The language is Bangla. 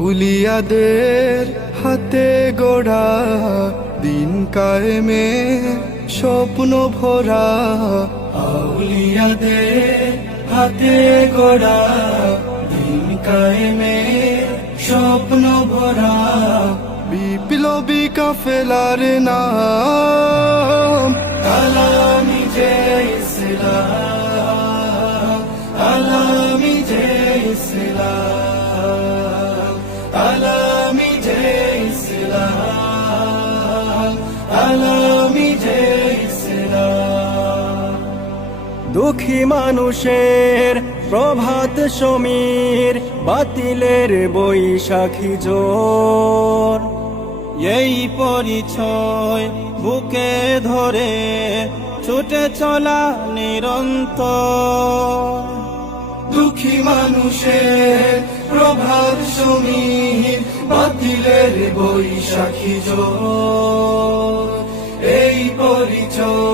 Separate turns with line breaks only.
আউলিয়াদের হাতে গোড়া দিন কায়েমে স্বপ্ন ভরা। আউলিয়াদের হাতে গোড়া দিন কায়েমে স্বপ্ন ভরা। বিপ্লবী কাফেলার নাম আলামি যে ইসলাম আলামি যে ইসলাম
দুঃখী মানুষের প্রভাত সমীর বাতিলের বৈশাখী জোর। এই পরিচয় বুকে ধরে ছুটে চলা নিরন্তর।
দুঃখী মানুষের প্রভাত সমীর বাতিলের বৈশাখী জোর এই পরিচয়